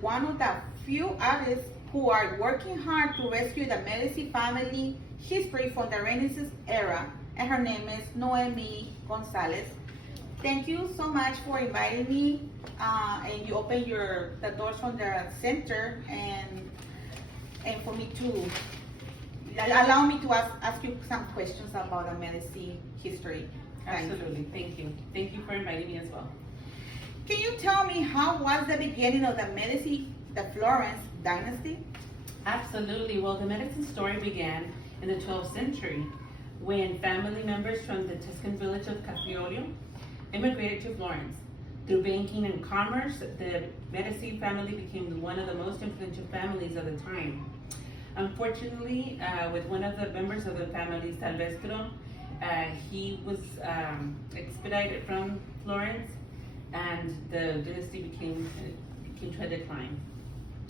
one of the few artists who are working hard to rescue the Medici family history from the Renaissance era, and her name is Noemi Gonzalez. Thank you so much for inviting me, and you opened the doors from the center, and for me to allow me to ask you some questions about the Medici history. Absolutely, thank you. Thank you for inviting me as well. Can you tell me how was the beginning of the Medici, the Florence dynasty? Absolutely. Well, the Medici story began in the 12th century when family members from the Tuscan village of Capriolo immigrated to Florence. Through banking and commerce, the Medici family became one of the most influential families of the time. Unfortunately, with one of the members of the family, Salvestro, he was expedited from Florence, and the dynasty became to a decline.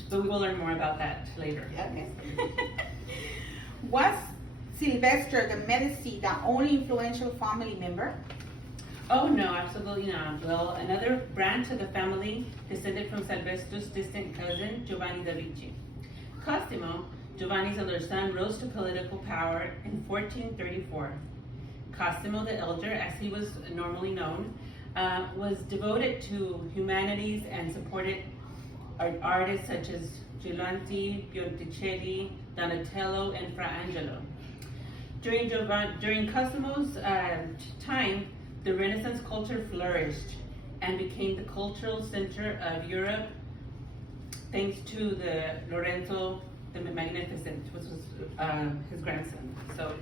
But we will learn more about that later. Okay. Was Sylvester the Medici the only influential family member? Oh no, absolutely not. Well, another branch of the family descended from Salvestro's distant cousin, Giovanni de' Ricci. Cosimo, Giovanni's elder son, rose to political power in 1434. Cosimo the Elder, as he was normally known, was devoted to humanities and supported artists such as Giuliani, Botticelli, Donatello, and Fra Angelo. During Cosimo's time, the Renaissance culture flourished and became the cultural center of Europe, thanks to Lorenzo the Magnificent, which was his grandson. So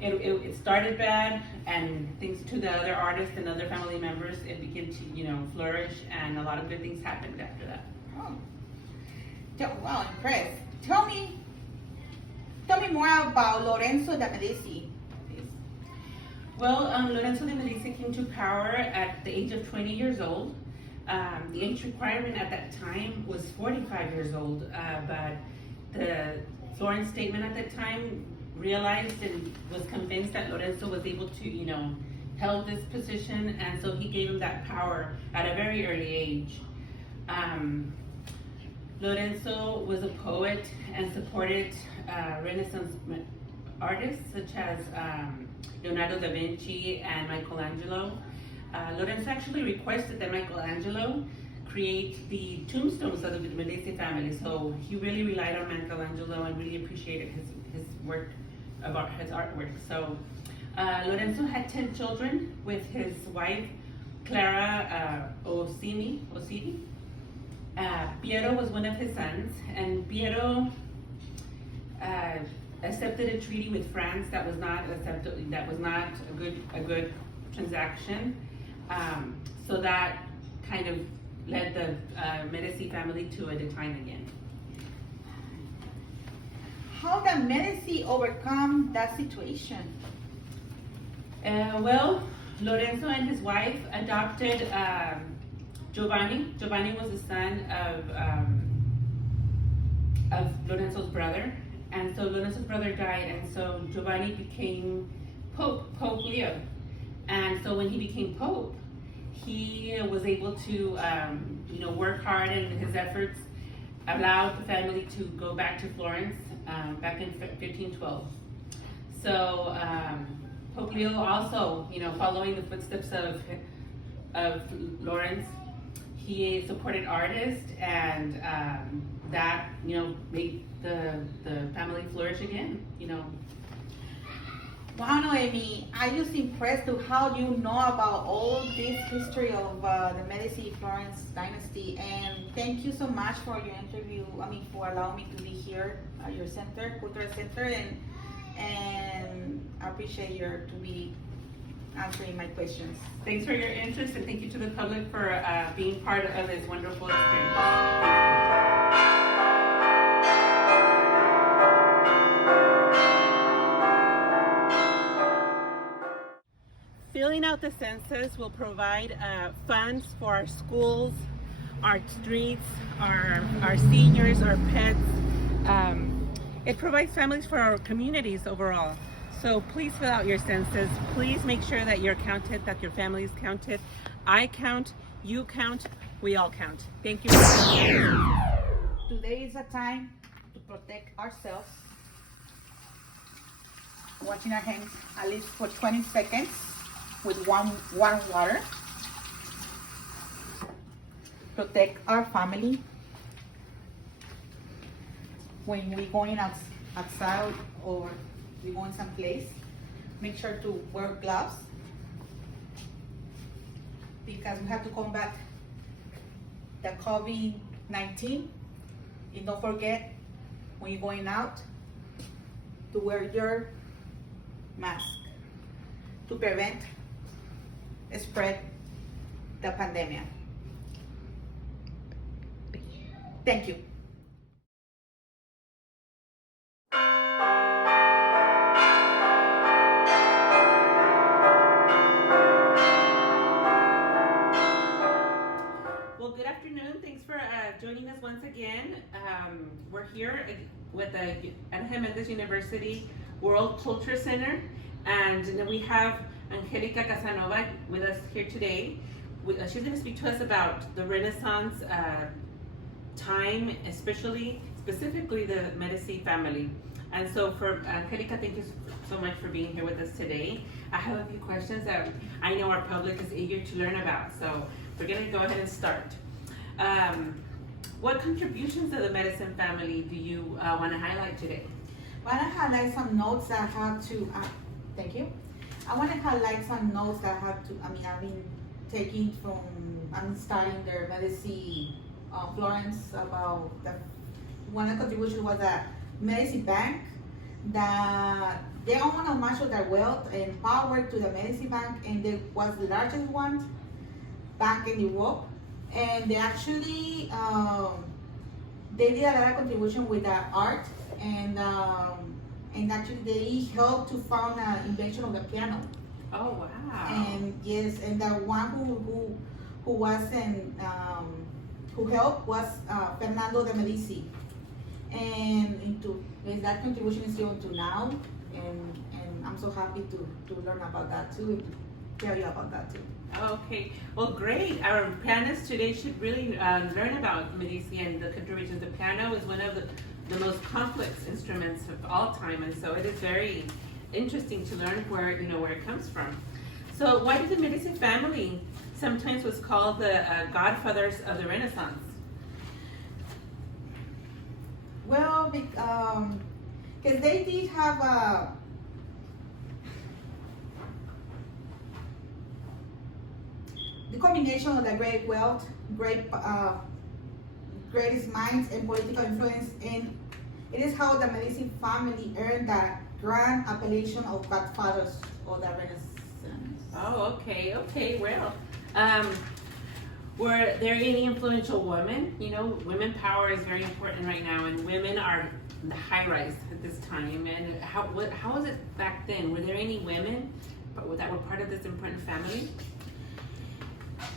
it started bad, and thanks to the other artists and other family members, it began to flourish, and a lot of good things happened after that. Oh, wow, impressed. Tell me more about Lorenzo de' Medici, please. Well, Lorenzo de' Medici came to power at the age of 20 years old. The age requirement at that time was 45 years old, but the Florence statement at that time realized and was convinced that Lorenzo was able to, held this position, and so he gave him that power at a very early age. Lorenzo was a poet and supported Renaissance artists such as Leonardo da Vinci and Michelangelo. Lorenzo actually requested that Michelangelo create the tombstones of the Medici family, so he really relied on Michelangelo and really appreciated his work about his artwork. So Lorenzo had 10 children with his wife Clara Orsini. Piero was one of his sons, and Piero accepted a treaty with France that was not a good transaction. So that kind of led the Medici family to a decline again. How did Medici overcome that situation? Well, Lorenzo and his wife adopted Giovanni. Giovanni was the son of Lorenzo's brother, and so Lorenzo's brother died, and so Giovanni became Pope Leo. And so when he became Pope, he was able to work hard, and his efforts allowed the family to go back to Florence back in 1512. So Pope Leo also, following the footsteps of Lawrence, he supported artists, and that made the family flourish again. Wow, Noemi, I just impressed with how you know about all this history of the Medici Florence dynasty, and thank you so much for your interview. For allowing me to be here at your center, Cultural Center, and I appreciate you to be answering my questions. Thanks for your interest, and thank you to the public for being part of this wonderful experience. Filling out the census will provide funds for our schools, our streets, our seniors, our pets. It provides families for our communities overall. So please fill out your census. Please make sure that you're counted, that your family is counted. I count, you count, We all count. Thank you for joining us. Today is a time to protect ourselves. Washing our hands at least for 20 seconds with warm water. Protect our family. When we're going outside or we're going someplace, make sure to wear gloves because we have to combat the COVID-19. And don't forget, when you're going out, to wear your mask to prevent spread the pandemic. Thank you. Well, good afternoon. Thanks for joining us once again. We're here with the Anaheim University World Culture Center, and then we have Angelica Casanova with us here today. She's going to speak to us about the Renaissance time, specifically the Medici family. And so for Angelica, thank you so much for being here with us today. I have a few questions that I know our public is eager to learn about. So we're going to go ahead and start. What contributions of the Medici family do you want to highlight today? I want to highlight some notes that I have to, thank you. I want to highlight some notes that I have to, I've been taking from, I'm studying their Medici Florence about one of the contributions was that Medici Bank, that they own much of their wealth and power to the Medici Bank, and it was the largest one bank in Europe. And they actually they did a lot of contribution with the art, and actually they helped to found the invention of the piano. Oh wow! And yes, and the one who was who helped was Fernando de Medici, and that contribution is still until now, and I'm so happy to learn about that too, and tell you about that too. Okay, well great. Our pianists today should really learn about Medici and the contributions. The piano is one of the most complex instruments of all time, and so it is very interesting to learn where it comes from. So why did the Medici family sometimes was called the godfathers of the Renaissance? Well, because they did have the combination of the great wealth, greatest minds, and political influence, and it is how the Medici family earned that grand appellation of godfathers of the Renaissance. Oh, okay, well. Were there any influential women? Women power is very important right now, and women are the high rise at this time. And how was it back then? Were there any women that were part of this important family?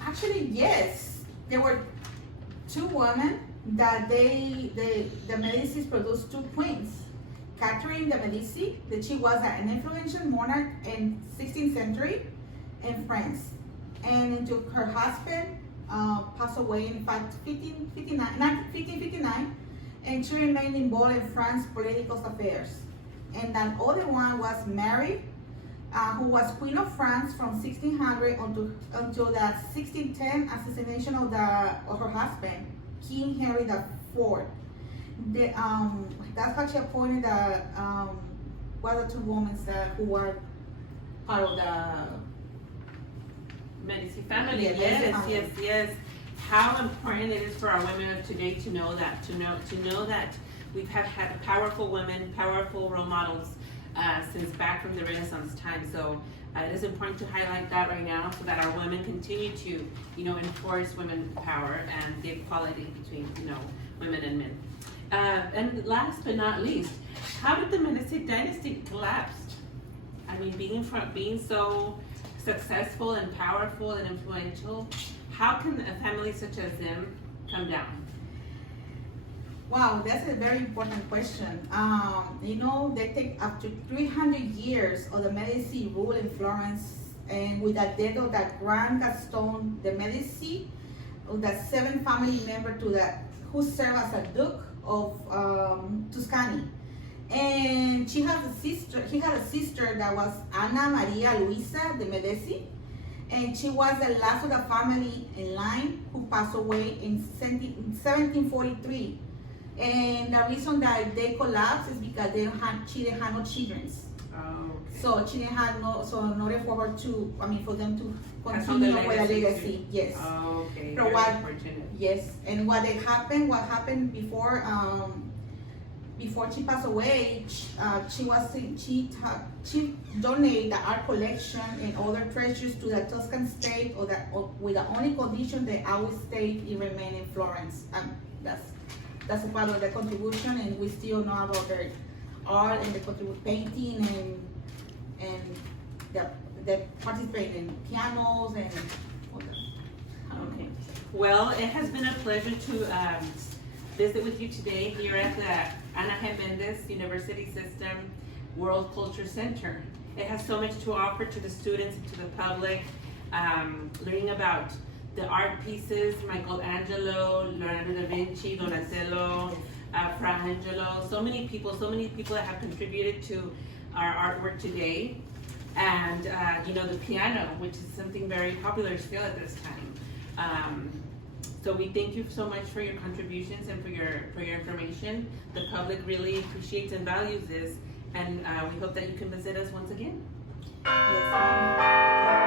Actually, yes. There were two women that the Medicis produced two queens. Catherine de Medici, that she was an influential monarch in 16th century in France, and until her husband passed away in 1559, and she remained involved in France's political affairs. And that other one was Mary, who was Queen of France from 1600 until the 1610 assassination of her husband, King Henry IV. That's what she appointed the two women who were part of the Medici family. Yes. How important it is for our women of today to know that we have had powerful women, powerful role models since back from the Renaissance time. So it is important to highlight that right now, so that our women continue to enforce women's power and the equality between women and men. And last but not least, how did the Medici dynasty collapse? I mean, being so successful and powerful and influential, how can a family such as them come down? Wow, that's a very important question. They take after 300 years of the Medici rule in Florence, and with the death of that Grand Gaston de Medici, the seventh family member who served as a Duke of Tuscany. And he had a sister that was Anna Maria Luisa de Medici, and she was the last of the family in line who passed away in 1743. And the reason that they collapsed is because she didn't have no children. Oh, okay. So she didn't have in order for her to, for them to Pass on the continue with the legacy, too. yes. Oh, okay. So Very what- unfortunate. Yes, and what happened before she passed away, she donated the art collection and other treasures to the Tuscan state, with the only condition that our state it remain in Florence. That's a part of the contribution, and we still know about their art and the painting and the participate in pianos and all that. Okay. Well, it has been a pleasure to visit with you today here at the Ana Jimenez University System World Culture Center. It has so much to offer to the students and to the public, learning about the art pieces, Michelangelo, Leonardo da Vinci, Donatello, Fra Angelo, so many people that have contributed to our artwork today. And the piano, which is something very popular still at this time. So we thank you so much for your contributions and for your information. The public really appreciates and values this, and we hope that you can visit us once again. Yes.